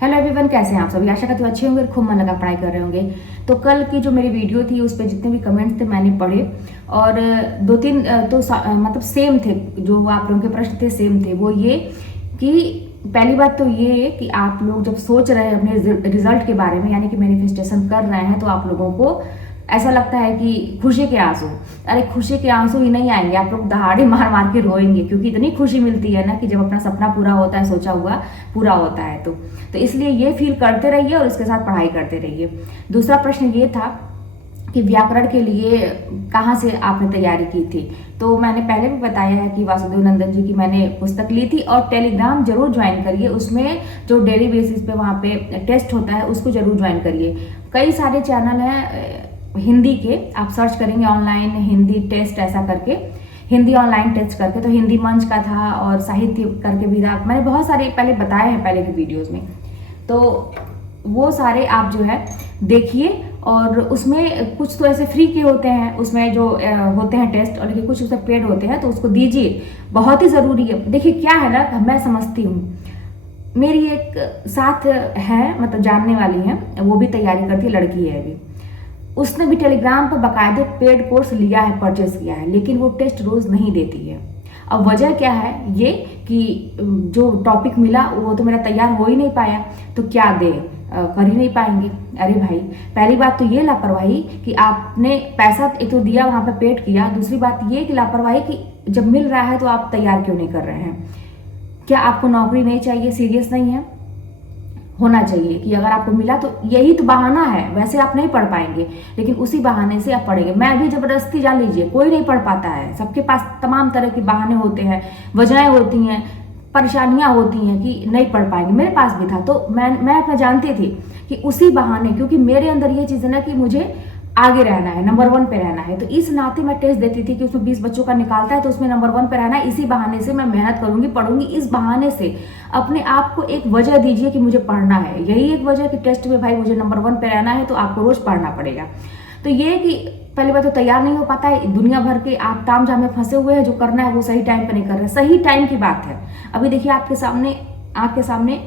Hello everyone, कैसे हैं आप सभी। आशा करती हूँ अच्छे होंगे और खूब मन लगा पढ़ाई कर रहे होंगे। तो कल की जो मेरी वीडियो थी उस पर जितने भी कमेंट्स थे मैंने पढ़े और दो तीन मतलब सेम थे। जो आप लोगों के प्रश्न थे सेम थे। वो ये कि पहली बात तो ये कि आप लोग जब सोच रहे हैं अपने रिजल्ट के बारे में, यानी कि मैनिफेस्टेशन कर रहे हैं, तो आप लोगों को ऐसा लगता है कि खुशी के आंसू, अरे खुशी के आंसू ही नहीं आएंगे, आप लोग दहाड़े मार मार के रोएंगे, क्योंकि इतनी खुशी मिलती है ना कि जब अपना सपना पूरा होता है, सोचा हुआ पूरा होता है। तो इसलिए ये फील करते रहिए और इसके साथ पढ़ाई करते रहिए। दूसरा प्रश्न ये था कि व्याकरण के लिए कहाँ से आपने तैयारी की थी। तो मैंने पहले भी बताया है कि वासुदेव नंदन जी की मैंने पुस्तक ली थी। और टेलीग्राम जरूर ज्वाइन करिए, उसमें जो डेली बेसिस पे वहाँ पे टेस्ट होता है उसको जरूर ज्वाइन करिए। कई सारे चैनल हैं हिंदी के, आप सर्च करेंगे ऑनलाइन हिंदी टेस्ट ऐसा करके, हिंदी ऑनलाइन टेस्ट करके, तो हिंदी मंच का था और साहित्य करके भी था। मैंने बहुत सारे पहले बताए हैं पहले की वीडियोस में, तो वो सारे आप जो है देखिए। और उसमें कुछ तो ऐसे फ्री के होते हैं, उसमें जो होते हैं टेस्ट, और लेकिन कुछ उसमें पेड होते हैं, तो उसको दीजिए, बहुत ही ज़रूरी है। देखिए क्या है ना, मैं समझती हूँ, मेरी एक साथ है मतलब जानने वाली है, वो भी तैयारी करती है, लड़की है अभी, उसने भी टेलीग्राम पर बाकायदे पेड कोर्स लिया है, परचेस किया है, लेकिन वो टेस्ट रोज नहीं देती है। अब वजह क्या है ये कि जो टॉपिक मिला वो तो मेरा तैयार हो ही नहीं पाया, तो क्या दे, कर ही नहीं पाएंगे। अरे भाई, पहली बात तो ये लापरवाही कि आपने पैसा एक तो दिया, वहां पे पेड किया। दूसरी बात ये कि लापरवाही कि जब मिल रहा है तो आप तैयार क्यों नहीं कर रहे हैं। क्या आपको नौकरी नहीं चाहिए, सीरियस नहीं है, होना चाहिए कि अगर आपको मिला तो यही तो बहाना है। वैसे आप नहीं पढ़ पाएंगे, लेकिन उसी बहाने से आप पढ़ेंगे। मैं भी जबरदस्ती जान लीजिए, कोई नहीं पढ़ पाता है, सबके पास तमाम तरह के बहाने होते हैं, वजहें होती हैं, परेशानियां होती हैं कि नहीं पढ़ पाएंगे। मेरे पास भी था, तो मैं अपना जानती थी कि उसी बहाने, क्योंकि मेरे अंदर ये चीज़ है ना कि मुझे आगे रहना है, नंबर 1 पे रहना है, तो इस नाते मैं टेस्ट देती थी कि उसमें 20 बच्चों का निकालता है तो उसमें नंबर 1 पे रहना है। इसी बहाने से मैं मेहनत करूंगी, पढ़ूंगी। इस बहाने से अपने आप को एक वजह दीजिए कि मुझे पढ़ना है। यही एक वजह कि टेस्ट में भाई मुझे नंबर 1 पे रहना है, तो आपको रोज पढ़ना पड़ेगा। तो ये कि पहली बात तो तैयार नहीं हो पाता है, दुनिया भर के आप ताम झाम में फंसे हुए हैं, जो करना है वो सही टाइम पे नहीं कर रहे। सही टाइम की बात है, अभी देखिए आपके सामने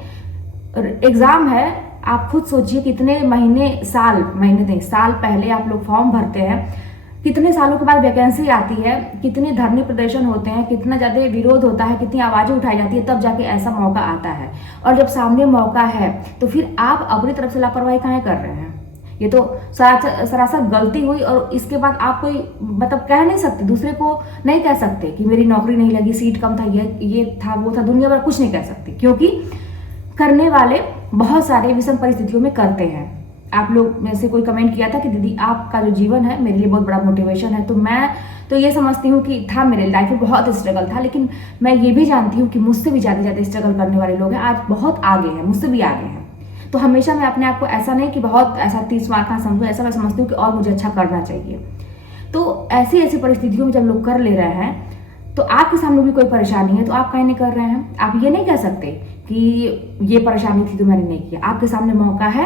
एग्जाम है। आप खुद सोचिए कितने महीने नहीं, साल पहले आप लोग फॉर्म भरते हैं, कितने सालों के बाद वैकेंसी आती है, कितने धरने प्रदर्शन होते हैं, कितना ज़्यादा विरोध होता है, कितनी आवाज़ें उठाई जाती है, तब जाके ऐसा मौका आता है। और जब सामने मौका है तो फिर आप अपनी तरफ से लापरवाही काहे कर रहे हैं। ये तो सरासर गलती हुई, और इसके बाद आप कोई मतलब कह नहीं सकते, दूसरे को नहीं कह सकते कि मेरी नौकरी नहीं लगी, सीट कम था, ये था, वो था, दुनिया भर कुछ नहीं कह सकते, क्योंकि करने वाले बहुत सारे विषम परिस्थितियों में करते हैं। आप लोग में से कोई कमेंट किया था कि दीदी आपका जो जीवन है मेरे लिए बहुत बड़ा मोटिवेशन है, तो मैं तो ये समझती हूँ कि था, मेरे लाइफ में बहुत स्ट्रगल था, लेकिन मैं ये भी जानती हूँ कि मुझसे भी ज़्यादा स्ट्रगल करने वाले लोग हैं, आज बहुत आगे हैं, मुझसे भी आगे हैं। तो हमेशा मैं अपने आप को ऐसा नहीं कि बहुत ऐसा 30 मार्क का समझूँ, ऐसा मैं समझती हूँ कि और मुझे अच्छा करना चाहिए। तो ऐसी परिस्थितियों में जब लोग कर ले रहे हैं, तो आपके सामने भी कोई परेशानी है तो आप कहीं नहीं कर रहे हैं। आप ये नहीं कह सकते कि ये परेशानी थी तो मैंने नहीं किया। आपके सामने मौका है,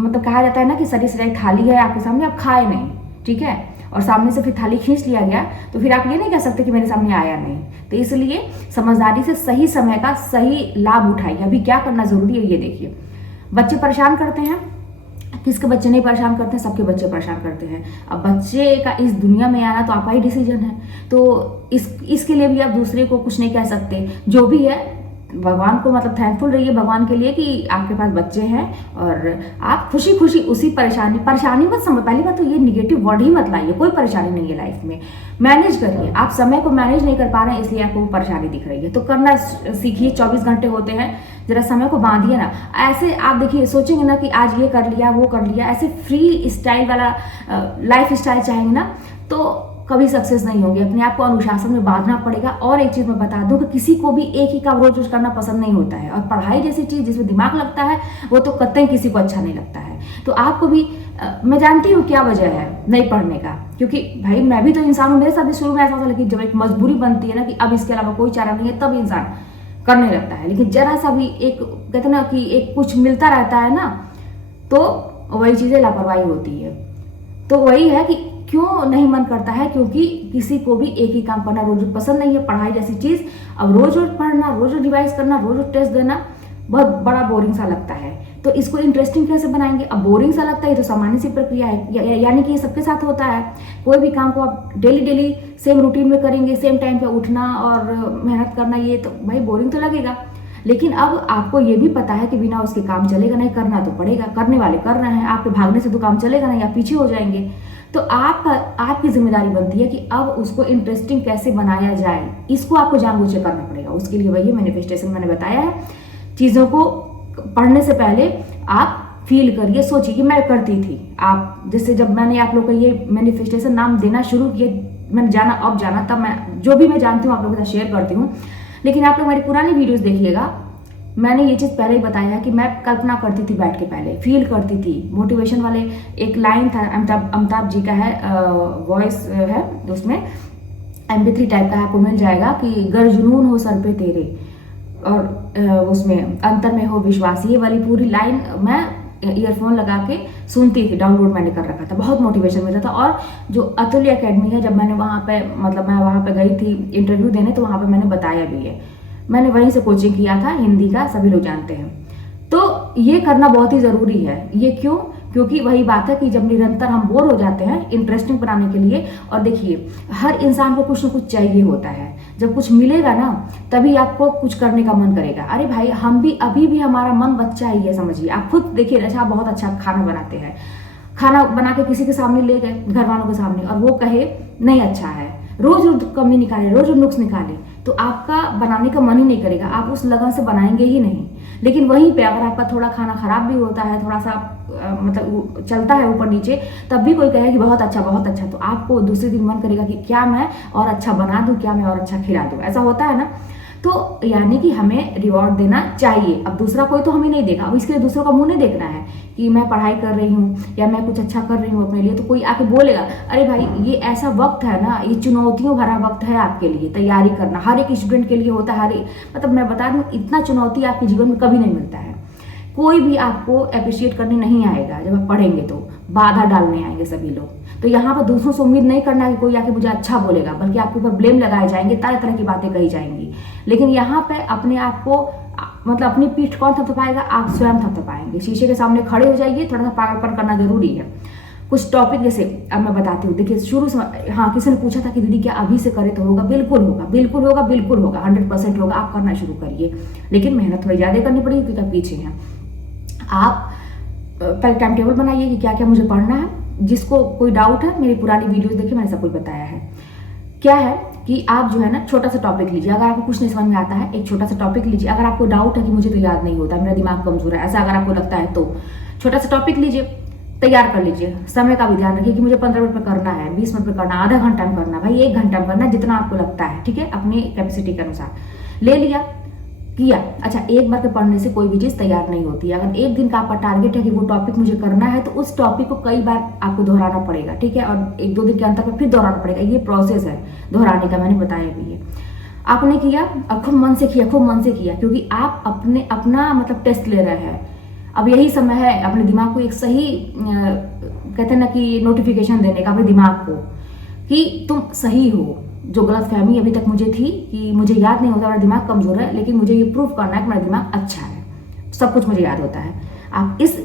मतलब कहा जाता है ना कि सरी सजाई थाली है आपके सामने, आप खाए नहीं, ठीक है, और सामने से फिर थाली खींच लिया गया, तो फिर आप ये नहीं कह सकते कि मेरे सामने आया नहीं। तो इसलिए समझदारी से सही समय का सही लाभ उठाइए। अभी क्या करना जरूरी है ये देखिए। बच्चे परेशान करते हैं, किसके बच्चे नहीं परेशान करते हैं, सबके बच्चे परेशान करते हैं। अब बच्चे का इस दुनिया में आना तो आपका ही डिसीजन है, तो इसके लिए भी आप दूसरे को कुछ नहीं कह सकते। जो भी है भगवान को मतलब थैंकफुल रहिए भगवान के लिए कि आपके पास बच्चे हैं, और आप खुशी खुशी उसी परेशानी मत समझ। पहली बात तो ये निगेटिव वर्ड ही मत लाइए, कोई परेशानी नहीं है लाइफ में, मैनेज करिए। आप समय को मैनेज नहीं कर पा रहे हैं इसलिए आपको परेशानी दिख रही है, तो करना सीखिए। 24 घंटे होते हैं, जरा समय को बांधिए ना। ऐसे आप देखिए सोचेंगे ना कि आज ये कर लिया वो कर लिया, ऐसे फ्री स्टाइल वाला लाइफ स्टाइल चाहेंगे ना तो कभी सक्सेस नहीं होगी। अपने आप को अनुशासन में बांधना पड़ेगा। और एक चीज मैं बता दूं कि किसी को भी एक ही काम रोज रोज करना पसंद नहीं होता है, और पढ़ाई जैसी चीज जिसमें दिमाग लगता है वो तो कतई किसी को अच्छा नहीं लगता है। तो आपको भी मैं जानती हूँ क्या वजह है नहीं पढ़ने का, क्योंकि भाई मैं भी तो इंसान हूँ, मेरे साथ भी शुरू में ऐसा था, लेकिन जब एक मजबूरी बनती है ना कि अब इसके अलावा कोई चारा नहीं है, तब इंसान करने लगता है। लेकिन जरा सा भी एक कहते ना कि एक कुछ मिलता रहता है ना, तो वही चीजें लापरवाही होती है। तो वही है कि क्यों नहीं मन करता है, क्योंकि किसी को भी एक ही काम करना रोज पसंद नहीं है। पढ़ाई जैसी चीज, अब रोज रोज पढ़ना, रोज रोज रिवाइज करना, रोज रोज टेस्ट देना, बहुत बड़ा बोरिंग सा लगता है। तो इसको इंटरेस्टिंग कैसे बनाएंगे? अब बोरिंग सा लगता है तो सामान्य सी प्रक्रिया है, यानी कि ये सबके साथ होता है। कोई भी काम को आप डेली सेम रूटीन में करेंगे, सेम टाइम पे उठना और मेहनत करना, ये तो भाई बोरिंग तो लगेगा। लेकिन अब आपको ये भी पता है कि बिना उसके काम चलेगा नहीं, करना तो पड़ेगा, करने वाले कर रहे हैं, आपके भागने से तो काम चलेगा नहीं, आप पीछे हो जाएंगे। तो आपकी जिम्मेदारी बनती है कि अब उसको इंटरेस्टिंग कैसे बनाया जाए, इसको आपको जानबूझ के करना पड़ेगा। उसके लिए वही मैनिफेस्टेशन मैंने बताया है। चीज़ों को पढ़ने से पहले आप फील करिए, सोचिए कि मैं करती थी। आप जैसे जब मैंने आप लोग को ये मैनिफेस्टेशन नाम देना शुरू किए, मैंने जाना अब जाना, तब मैं जो भी मैं जानती हूँ आप लोगों के साथ शेयर करती हूँ। लेकिन आप लोग मेरी पुरानी वीडियोस देखिएगा, मैंने ये चीज़ पहले ही बताया है कि मैं कल्पना करती थी, बैठ के पहले फील करती थी। मोटिवेशन वाले एक लाइन था, अमिताभ जी का है, वॉइस है, उसमें MP3 टाइप का आपको मिल जाएगा कि गर जुनून हो सर पे तेरे और उसमें अंतर में हो विश्वास, ये वाली पूरी लाइन मैं ईयरफोन लगा के सुनती थी, डाउनलोड मैंने कर रखा था, बहुत मोटिवेशन मिलता था। और जो अतुल्य एकेडमी है, जब मैंने वहाँ पे मतलब मैं वहाँ पे गई थी इंटरव्यू देने, तो वहाँ पे मैंने बताया भी है, मैंने वहीं से कोचिंग किया था हिंदी का, सभी लोग जानते हैं। तो ये करना बहुत ही ज़रूरी है। ये क्यों? क्योंकि वही बात है कि जब निरंतर हम बोर हो जाते हैं इंटरेस्टिंग बनाने के लिए, और देखिए हर इंसान को कुछ ना कुछ चाहिए होता है, जब कुछ मिलेगा ना तभी आपको कुछ करने का मन करेगा। अरे भाई हम भी अभी भी हमारा मन बच्चा ही है, समझिए। आप खुद देखिए, अच्छा आप बहुत अच्छा खाना बनाते हैं, खाना बना के किसी के सामने ले गए, घर वालों के सामने, और वो कहे नहीं अच्छा है, रोज रोज कमी निकाले, रोज रोज नुक्स निकाले, तो आपका बनाने का मन ही नहीं करेगा, आप उस लगन से बनाएंगे ही नहीं। लेकिन वहीं पे अगर आपका थोड़ा खाना खराब भी होता है, थोड़ा सा मतलब चलता है ऊपर नीचे, तब भी कोई कहे कि बहुत अच्छा बहुत अच्छा, तो आपको दूसरे दिन मन करेगा कि क्या मैं और अच्छा बना दूं, क्या मैं और अच्छा खिला दूं। ऐसा होता है ना। तो यानी कि हमें रिवॉर्ड देना चाहिए। अब दूसरा कोई तो हमें नहीं देगा, अब इसके लिए दूसरों का मुंह नहीं देखना है कि मैं पढ़ाई कर रही हूँ या मैं कुछ अच्छा कर रही हूँ अपने लिए, तो कोई आके बोलेगा अरे भाई ये ऐसा वक्त है ना, ये चुनौतियों भरा वक्त है आपके लिए, तैयारी करना हर एक स्टूडेंट के लिए होता है। हर एक मतलब मैं बता दूँ, इतना चुनौती आपके जीवन में कभी नहीं मिलता है। कोई भी आपको अप्रिशिएट करने नहीं आएगा, जब आप पढ़ेंगे तो बाधा डालने आएंगे सभी लोग। तो यहाँ पर दूसरों से उम्मीद नहीं करना कि कोई आके मुझे अच्छा बोलेगा, बल्कि आपके ऊपर ब्लेम लगाए जाएंगे, तरह तरह की बातें कही जाएंगी। लेकिन यहाँ पे अपने आप को मतलब अपनी पीठ कौन थपथपाएगा? आप स्वयं थपथपाएंगे। शीशे के सामने खड़े हो जाइए, थोड़ा सा पागलपन करना जरूरी है। कुछ टॉपिक जैसे अब मैं बताती हूँ, देखिए शुरू से, हाँ किसी ने पूछा था कि दीदी क्या अभी से करे तो होगा? बिल्कुल होगा, बिल्कुल होगा, बिल्कुल होगा, 100% होगा। आप करना शुरू करिए, लेकिन मेहनत थोड़ी ज़्यादा करनी पड़ेगी क्योंकि आप पीछे हैं। आप पहले टाइम टेबल बनाइए कि क्या क्या मुझे पढ़ना है। जिसको कोई डाउट है, मेरी पुरानी वीडियोस देखिए, मैंने सब कुछ बताया है। क्या है कि आप जो है ना छोटा सा टॉपिक लीजिए, अगर आपको कुछ नहीं समझ में आता है एक छोटा सा टॉपिक लीजिए। अगर आपको डाउट है कि मुझे तो याद नहीं होता, मेरा दिमाग कमजोर है, ऐसा अगर आपको लगता है तो छोटा सा टॉपिक लीजिए, तैयार कर लीजिए। समय का भी ध्यान रखिए कि मुझे 15 मिनट में करना है, 20 मिनट में करना, आधा घंटा में करना, भाई 1 घंटा में करना, जितना आपको लगता है, ठीक है, अपनी कैपेसिटी के अनुसार ले लिया, किया। अच्छा, एक बार के पढ़ने से कोई भी चीज़ तैयार नहीं होती है। अगर एक दिन का आपका टारगेट है कि वो टॉपिक मुझे करना है, तो उस टॉपिक को कई बार आपको दोहराना पड़ेगा, ठीक है, और 1-2 दिन के अंतर पर फिर दोहराना पड़ेगा। ये प्रोसेस है दोहराने का, मैंने बताया भी है। आपने किया, अब खूब मन से किया, खूब मन से किया, क्योंकि आप अपना मतलब टेस्ट ले रहे हैं। अब यही समय है अपने दिमाग को एक सही कहते हैं ना कि नोटिफिकेशन देने का अपने दिमाग को कि तुम सही हो। जो गलत फहमी अभी तक मुझे थी कि मुझे याद नहीं होता, मेरा दिमाग कमजोर है, लेकिन मुझे ये प्रूफ करना है कि मेरा दिमाग अच्छा है, सब कुछ मुझे याद होता है। आप इस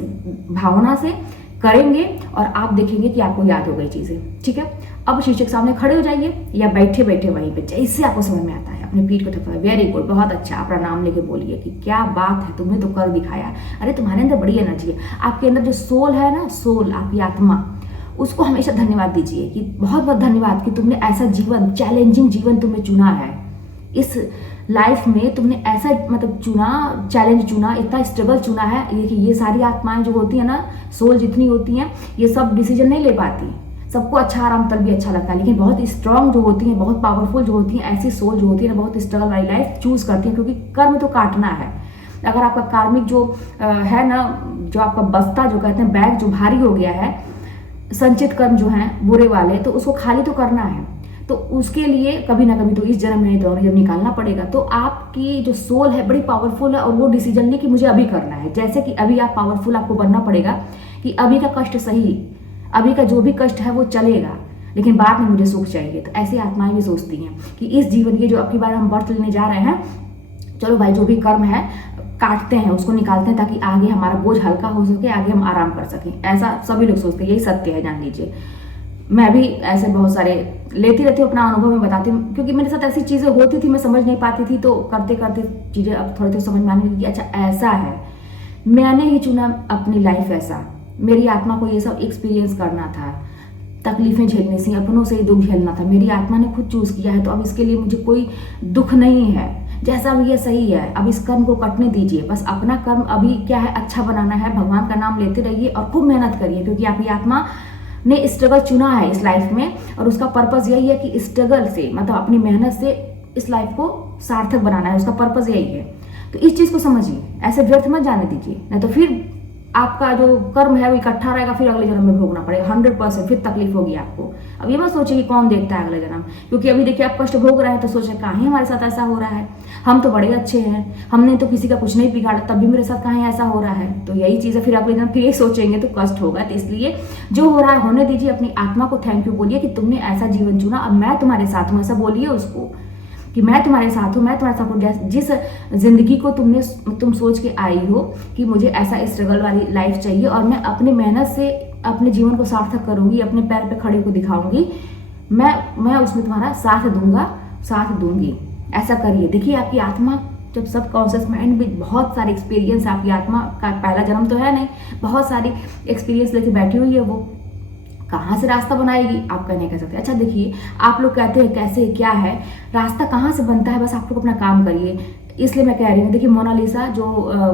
भावना से करेंगे और आप देखेंगे कि आपको याद हो गई चीज़ें, ठीक है। अब शीशे के सामने खड़े हो जाइए या बैठे बैठे वहीं पे जैसे आपको समझ में आता है अपनी पीठ को ठपकाइए, वेरी गुड, बहुत अच्छा। अपना नाम लेके बोलिए कि क्या बात है, तुमने तो कर दिखाया। अरे तुम्हारे अंदर बड़ी एनर्जी है, आपके अंदर जो सोल है ना, सोल आपकी आत्मा, उसको हमेशा धन्यवाद दीजिए कि बहुत बहुत धन्यवाद कि तुमने ऐसा जीवन, चैलेंजिंग जीवन तुमने चुना है। इस लाइफ में तुमने ऐसा मतलब चुना, चैलेंज चुना, इतना स्ट्रगल चुना है। देखिए ये सारी आत्माएं जो होती है ना, सोल जितनी होती हैं, ये सब डिसीजन नहीं ले पाती। सबको अच्छा आराम तल भी अच्छा लगता है, लेकिन बहुत स्ट्रांग जो होती हैं, बहुत पावरफुल जो होती हैं, ऐसी सोल जो होती है ना, बहुत स्ट्रगल वाली लाइफ चूज करती हैं, क्योंकि कर्म तो काटना है। अगर आपका कार्मिक जो है ना, जो आपका बस्ता जो कहते हैं, बैग जो भारी हो गया है, संचित कर्म जो हैं बुरे वाले, तो उसको खाली तो करना है। तो उसके लिए कभी ना कभी तो इस जन्म में तो जब निकालना पड़ेगा। तो आपकी जो सोल है बड़ी पावरफुल है, और वो डिसीजन ले कि मुझे अभी करना है। जैसे कि अभी आप पावरफुल, आपको बनना पड़ेगा कि अभी का कष्ट सही, अभी का जो भी कष्ट है वो चलेगा, लेकिन बाद में मुझे सुख चाहिए। तो ऐसी आत्माएं भी सोचती हैं कि इस जीवन के जो अब की बार हम बर्थ लेने जा रहे हैं, चलो भाई जो भी कर्म है काटते हैं, उसको निकालते हैं ताकि आगे हमारा बोझ हल्का हो सके, आगे हम आराम कर सकें। ऐसा सभी लोग सोचते हैं, यही सत्य है, जान लीजिए। मैं भी ऐसे बहुत सारे लेती रहती हूँ, अपना अनुभव में बताती हूँ, क्योंकि मेरे साथ ऐसी चीज़ें होती थी, मैं समझ नहीं पाती थी, तो करते करते चीज़ें अब थोड़े थोड़े समझ में आने लगी कि अच्छा ऐसा है, मैंने ही चुना अपनी लाइफ ऐसा, मेरी आत्मा को ये सब एक्सपीरियंस करना था, तकलीफें झेलनी थी, अपनों से ही दुख झेलना था, मेरी आत्मा ने खुद चूज किया है, तो अब इसके लिए मुझे कोई दुख नहीं है, जैसा भी ये सही है, अब इस कर्म को कटने दीजिए, बस अपना कर्म अभी क्या है अच्छा बनाना है, भगवान का नाम लेते रहिए और खूब मेहनत करिए, क्योंकि आपकी आत्मा ने स्ट्रगल चुना है इस लाइफ में, और उसका पर्पस यही है कि स्ट्रगल से, मतलब अपनी मेहनत से इस लाइफ को सार्थक बनाना है, उसका पर्पस यही है। तो इस चीज को समझिए, ऐसे व्यर्थ मत जाने दीजिए, नहीं तो फिर आपका जो कर्म है वो इकट्ठा रहेगा, फिर अगले जन्म में भोगना पड़ेगा 100%, फिर तकलीफ होगी आपको। अब ये मत सोचिए कि कौन देखता है अगले जन्म, क्योंकि अभी देखिए आप कष्ट भोग रहे हैं तो सोचे कहाँ हमारे साथ ऐसा हो रहा है, हम तो बड़े अच्छे हैं, हमने तो किसी का कुछ नहीं बिगाड़ा, तब भी मेरे साथ कहाँ ऐसा हो रहा है। तो यही चीज़ है, फिर अगले जन्म फिर ये सोचेंगे तो कष्ट होगा। तो इसलिए जो हो रहा है होने दीजिए, अपनी आत्मा को थैंक यू बोलिए कि तुमने ऐसा जीवन चुना, अब मैं तुम्हारे साथ हूँ, ऐसा बोलिए उसको कि मैं तुम्हारे साथ हूँ, मैं तुम्हारे साथ हूँ। जिस जिंदगी को तुम सोच के आई हो कि मुझे ऐसा स्ट्रगल वाली लाइफ चाहिए और मैं अपनी मेहनत से अपने जीवन को सार्थक करूंगी, अपने पैर पे खड़े को दिखाऊंगी, मैं उसमें तुम्हारा साथ दूंगा, साथ दूंगी। ऐसा करिए। देखिए आपकी आत्मा जब सब कॉन्शियस माइंड में बहुत सारे एक्सपीरियंस, आपकी आत्मा का पहला जन्म तो है नहीं, बहुत सारी एक्सपीरियंस लेके बैठी हुई है, वो कहाँ से रास्ता बनाएगी आप नहीं कह सकते। अच्छा देखिए, आप लोग कहते हैं कैसे क्या है, रास्ता कहाँ से बनता है, बस आप लोग अपना काम करिए। इसलिए मैं कह रही हूँ, देखिए मोनालिसा जो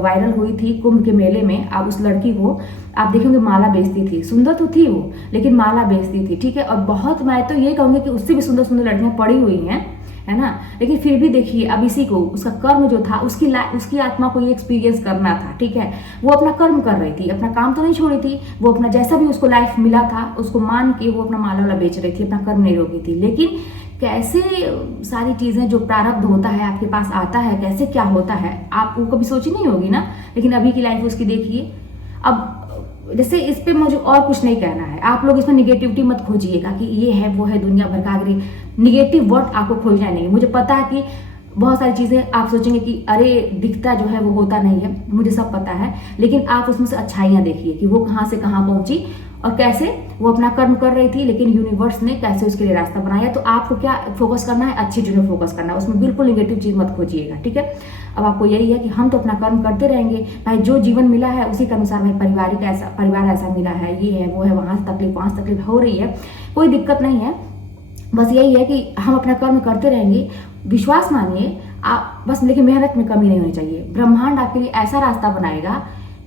वायरल हुई थी कुंभ के मेले में, आप उस लड़की को आप देखेंगे माला बेचती थी, सुंदर तो थी वो, लेकिन माला बेचती थी, ठीक है। और बहुत, मैं तो ये कहूँगी कि उससे भी सुंदर सुंदर लड़कियाँ पड़ी हुई हैं, है ना, लेकिन फिर भी देखिए अब इसी को, उसका कर्म जो था, उसकी आत्मा को ये एक्सपीरियंस करना था, ठीक है। वो अपना कर्म कर रही थी, अपना काम तो नहीं छोड़ी थी, वो अपना जैसा भी उसको लाइफ मिला था उसको मान के वो अपना माला वाला बेच रही थी, अपना कर्म नहीं रोकी थी। लेकिन कैसे सारी चीजें जो प्रारब्ध होता है आपके पास आता है, कैसे क्या होता है, आपको कभी सोची नहीं होगी ना, लेकिन अभी की लाइफ उसकी देखिए। अब जैसे इस पे मुझे और कुछ नहीं कहना है, आप लोग इसमें निगेटिविटी मत खोजिएगा कि ये है वो है, दुनिया भर का आगे निगेटिव वर्ड आपको खोजना नहीं है। मुझे पता है कि बहुत सारी चीज़ें आप सोचेंगे कि अरे दिखता जो है वो होता नहीं है, मुझे सब पता है, लेकिन आप उसमें से अच्छाइयाँ देखिए कि वो कहाँ से कहाँ पहुँची और कैसे वो अपना कर्म कर रही थी, लेकिन यूनिवर्स ने कैसे उसके लिए रास्ता बनाया। तो आपको क्या फोकस करना है, अच्छी चीज़ों में फोकस करना है, उसमें बिल्कुल निगेटिव चीज़ मत खोजिएगा, ठीक है। अब आपको यही है कि हम तो अपना कर्म करते रहेंगे भाई, जो जीवन मिला है उसी के अनुसार, भाई परिवार ऐसा मिला है, ये है वो है, वहाँ से तकलीफ वहाँ से तकलीफ हो रही है, कोई दिक्कत नहीं है, बस यही है कि हम अपना कर्म करते रहेंगे। विश्वास मानिए आप बस, लेकिन मेहनत में कमी नहीं होनी चाहिए। ब्रह्मांड आपके लिए ऐसा रास्ता बनाएगा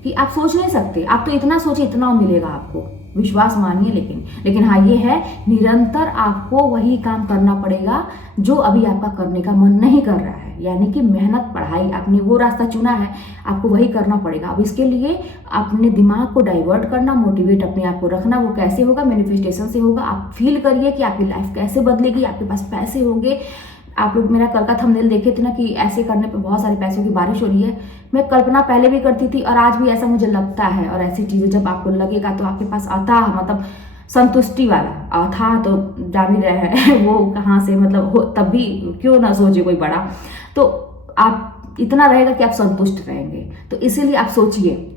कि आप सोच नहीं सकते, आप तो इतना सोचिए इतना मिलेगा आपको, विश्वास मानिए। लेकिन हाँ ये है, निरंतर आपको वही काम करना पड़ेगा जो अभी आपका करने का मन नहीं कर रहा है, यानी कि मेहनत, पढ़ाई, आपने वो रास्ता चुना है, आपको वही करना पड़ेगा। अब इसके लिए अपने दिमाग को डाइवर्ट करना, मोटिवेट अपने आप को रखना, वो कैसे होगा, मैनिफेस्टेशन से होगा। आप फील करिए कि आपकी लाइफ कैसे बदलेगी, आपके पास पैसे होंगे। आप लोग मेरा कल का थंबनेल देखे थे ना कि ऐसे करने पे बहुत सारे पैसों की बारिश हो रही है। मैं कल्पना पहले भी करती थी और आज भी ऐसा मुझे लगता है, और ऐसी चीज़ें जब आपको लगेगा तो आपके पास आता, मतलब संतुष्टि वाला था, तो जान ही रहे हैं वो कहाँ से, मतलब हो, तब भी क्यों ना सोचे कोई बड़ा, तो आप इतना रहेगा कि आप संतुष्ट रहेंगे। तो इसीलिए आप सोचिए,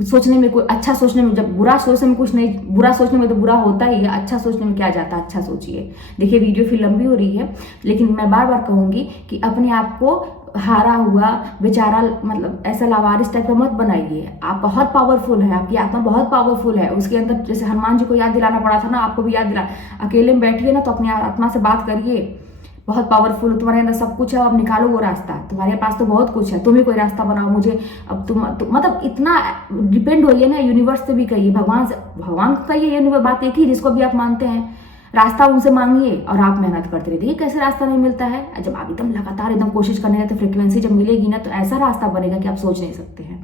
सोचने में कोई अच्छा सोचने में, जब बुरा सोचने में कुछ नहीं, बुरा सोचने में तो बुरा होता ही है, अच्छा सोचने में क्या जाता है, अच्छा सोचिए। देखिए वीडियो फिर लंबी हो रही है, लेकिन मैं बार बार कहूँगी कि अपने आप को हारा हुआ बेचारा, मतलब ऐसा लावारिस टाइप का मत बनाइए। आप बहुत पावरफुल है, आपकी आत्मा बहुत पावरफुल है, उसके अंदर जैसे हनुमान जी को याद दिलाना पड़ा था ना, आपको भी याद दिला। अकेले में बैठिए ना तो अपनी आत्मा से बात करिए, बहुत पावरफुल, तुम्हारे अंदर सब कुछ है, अब निकालो वो रास्ता, तुम्हारे पास तो बहुत कुछ है, तुम ही कोई रास्ता बनाओ। मुझे अब तुम मतलब इतना डिपेंड होइए ना, यूनिवर्स से भी कहिए, भगवान को कहिए, यूनिवर्स बात एक ही जिसको भी आप मानते हैं, रास्ता उनसे मांगिए और आप मेहनत करते रहिए। कैसे रास्ता नहीं मिलता है, जब आप एकदम लगातार एकदम कोशिश करने लगते, फ्रिक्वेंसी जब मिलेगी ना तो ऐसा रास्ता बनेगा कि आप सोच नहीं सकते हैं।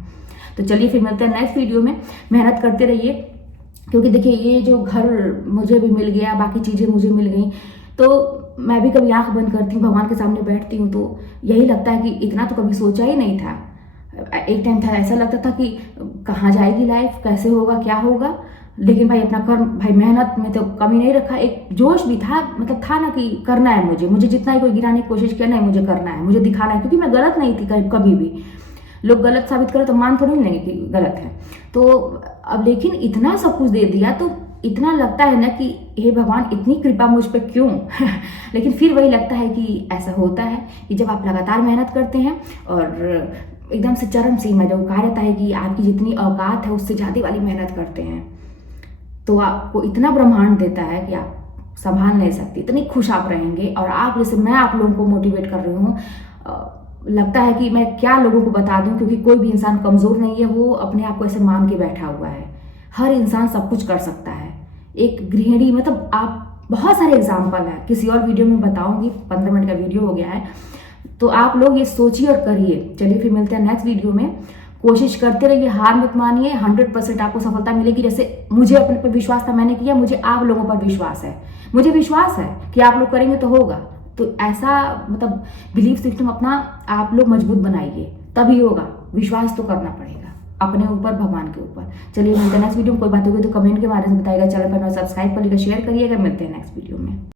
तो चलिए फिर मिलते हैं नेक्स्ट वीडियो में, मेहनत करते रहिए, क्योंकि देखिए ये जो घर मुझे भी मिल गया, बाकी चीज़ें मुझे मिल गई, तो मैं भी कभी आंख बंद करती हूँ, भगवान के सामने बैठती हूँ, तो यही लगता है कि इतना तो कभी सोचा ही नहीं था। एक टाइम था ऐसा लगता था कि कहाँ जाएगी लाइफ, कैसे होगा, क्या होगा, लेकिन भाई अपना कर्म, भाई मेहनत में तो कमी नहीं रखा, एक जोश भी था, मतलब था ना कि करना है मुझे जितना ही कोई गिराने की कोशिश किया, नहीं मुझे करना है, मुझे दिखाना है, क्योंकि मैं गलत नहीं थी कभी भी। लोग गलत साबित करें तो मान थोड़ी नहीं लेंगे कि गलत है। तो अब लेकिन इतना सब कुछ दे दिया तो इतना लगता है ना कि हे भगवान इतनी कृपा मुझ पे क्यों लेकिन फिर वही लगता है कि ऐसा होता है कि जब आप लगातार मेहनत करते हैं और एकदम से चरम सीमा, जो कहा जाता है कि आपकी जितनी औकात है उससे ज़्यादा वाली मेहनत करते हैं, तो आपको इतना ब्रह्मांड देता है कि आप संभाल नहीं सकते, इतनी खुश आप रहेंगे। और आप जैसे मैं आप लोगों को मोटिवेट कर रही हूँ, लगता है कि मैं क्या लोगों को बता दूं, क्योंकि कोई भी इंसान कमज़ोर नहीं है, वो अपने आप को ऐसे मान के बैठा हुआ है। हर इंसान सब कुछ कर सकता है। एक गृहिणी, मतलब आप बहुत सारे एग्जाम्पल हैं, किसी और वीडियो में बताऊंगी, 15 मिनट का वीडियो हो गया है, तो आप लोग ये सोचिए और करिए। चलिए फिर मिलते हैं नेक्स्ट वीडियो में। कोशिश करते रहिए, हार मत मानिए, 100% आपको सफलता मिलेगी। जैसे मुझे अपने पर विश्वास था, मैंने किया, मुझे आप लोगों पर विश्वास है, मुझे विश्वास है कि आप लोग करेंगे तो होगा। तो ऐसा मतलब बिलीफ सिस्टम अपना आप लोग मजबूत बनाइए, तभी होगा। विश्वास तो करना पड़ेगा अपने ऊपर, भगवान के ऊपर। चलिए मिलते हैं नेक्स्ट वीडियो में। कोई बात होगी तो कमेंट के माध्यम से बताइएगा। चैनल पर सब्सक्राइब करिएगा, शेयर करिएगा। मिलते हैं नेक्स्ट वीडियो में।